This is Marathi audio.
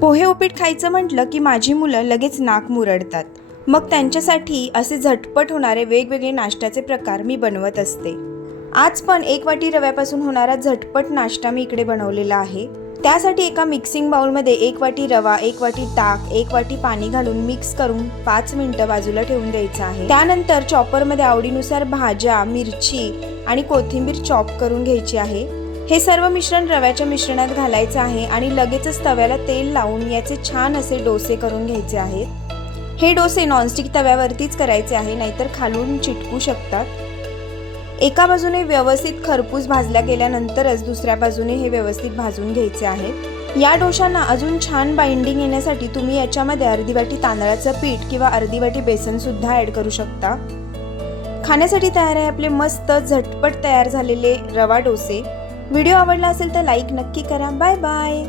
पोहे उपीट खायचं म्हटलं की माझी मुलं लगेच नाक मुरडतात। मग त्यांच्यासाठी असे झटपट होणारे वेगवेगळे नाश्त्याचे प्रकार मी बनवत असते। आज पण 1 वाटी रव्यापासून होणारा झटपट नाश्ता मी इकडे बनवलेला आहे। त्यासाठी एका मिक्सिंग बाउलमध्ये 1 वाटी रवा, 1 वाटी ताक, 1 वाटी पाणी घालून मिक्स करून 5 मिनिटं बाजूला ठेवून द्यायचं आहे। त्यानंतर चॉपरमध्ये आवडीनुसार भाज्या, मिरची आणि कोथिंबीर चॉप करून घ्यायची आहे। हे सर्व मिश्रण रव्याच्या मिश्रणात घालायचं आहे आणि लगेचच तव्याला तेल लावून याचे छान असे डोसे करून घ्यायचे आहेत। हे डोसे नॉनस्टिक तव्यावरतीच करायचे आहे, नाहीतर खालून चिटकू शकतात। एका बाजूने व्यवस्थित खरपूस भाजल्या गेल्यानंतरच दुसऱ्या बाजूने हे व्यवस्थित भाजून घ्यायचे आहेत। या डोशांना अजून छान बाइंडिंग येण्यासाठी तुम्ही याच्यामध्ये अर्धी वाटी तांदळाचं पीठ किंवा अर्धी वाटी बेसन सुद्धा ॲड करू शकता। खाण्यासाठी तयार आहे आपले मस्त झटपट तयार झालेले रवा डोसे। व्हिडिओ आवडला असेल तर लाईक नक्की करा। Bye bye.